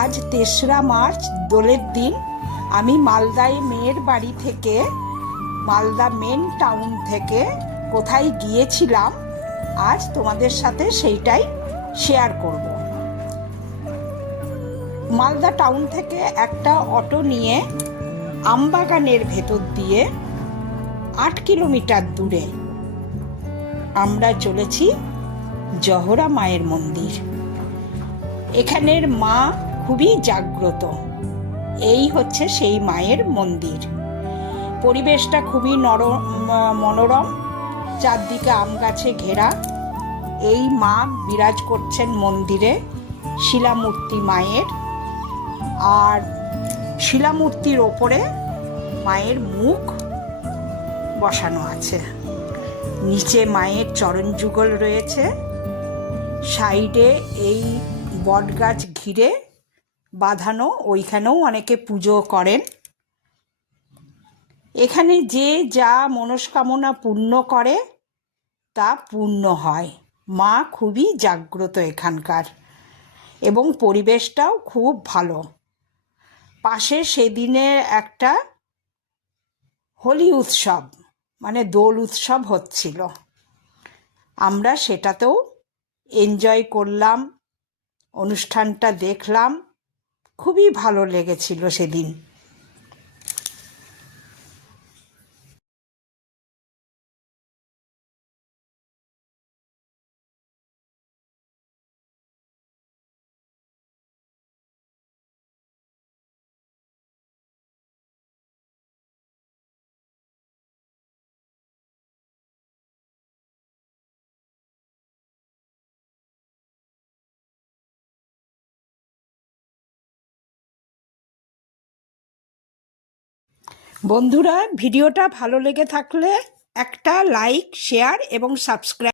আজ ৩রা মার্চ, দোলের দিন। আমি মালদায় মেয়ের বাড়ি থেকে, মালদা মেন টাউন থেকে কোথায় গিয়েছিলাম আজ তোমাদের সাথে সেইটাই শেয়ার করব। মালদা টাউন থেকে একটা অটো নিয়ে আমবাগানের ভেতর দিয়ে ৮ কিলোমিটার দূরে আমরা চলেছি জহরা মায়ের মন্দির। এখানের মা খুবই জাগ্রত। এই হচ্ছে সেই মায়ের মন্দির। পরিবেশটা খুবই মনোরম, চারদিকে আম গাছে ঘেরা। এই মা বিরাজ করছেন মন্দিরে, শিলামূর্তি মায়ের। আর শিলামূর্তির ওপরে মায়ের মুখ বসানো আছে। নিচে মায়ের চরণ যুগল রয়েছে। সাইডে এই বটগাছ ঘিরে বাঁধানো, ওইখানেও অনেকে পুজো করেন। এখানে যে যা মনস্কামনা পূর্ণ করে তা পূর্ণ হয়। মা খুবই জাগ্রত এখানকার, এবং পরিবেশটাও খুব ভালো। পাশে সেদিনে একটা হোলি উৎসব, মানে দোল উৎসব হচ্ছিল। আমরা সেটাতেও এনজয় করলাম, অনুষ্ঠানটা দেখলাম। খুবই ভালো লেগেছিল সেদিন। বন্ধুরা, ভিডিওটা ভালো লেগে থাকলে একটা লাইক, শেয়ার এবং সাবস্ক্রাইব